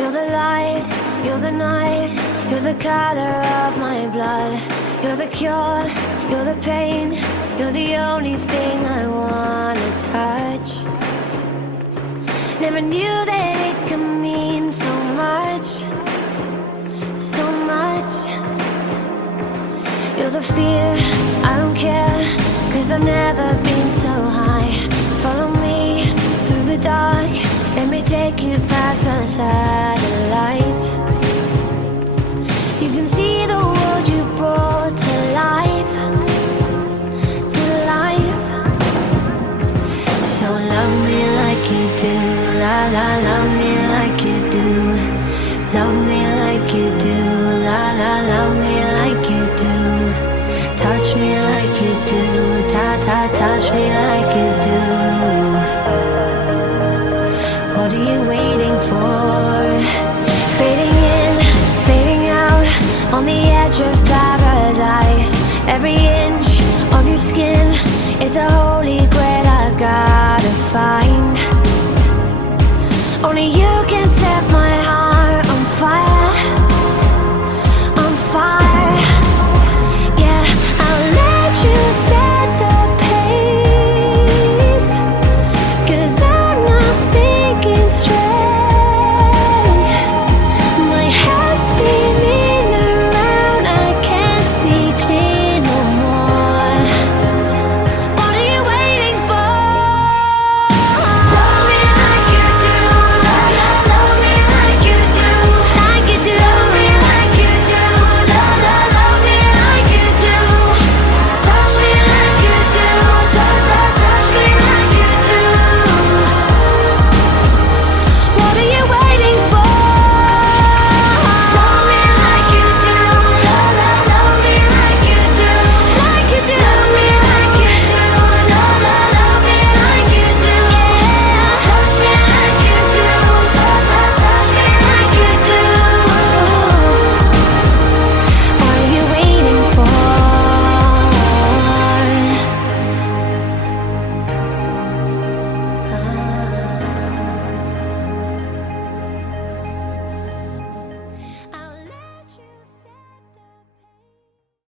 You're the light, you're the night, you're the color of my blood. You're the cure, you're the pain, you're the only thing I wanna touch. Never knew that it could mean so much, so much. You're the fear, I don't care, 'cause I've never been so high. Follow me through the dark, let me take you past the satellites. You can see the world you brought to life, to life. So love me like you do, la la, love me like you do. Love me like you do, la la, love me like you do. Touch me like you do, ta ta, touch me like you do. What are you waiting for? Fading in, fading out, on the edge of paradise. Every inch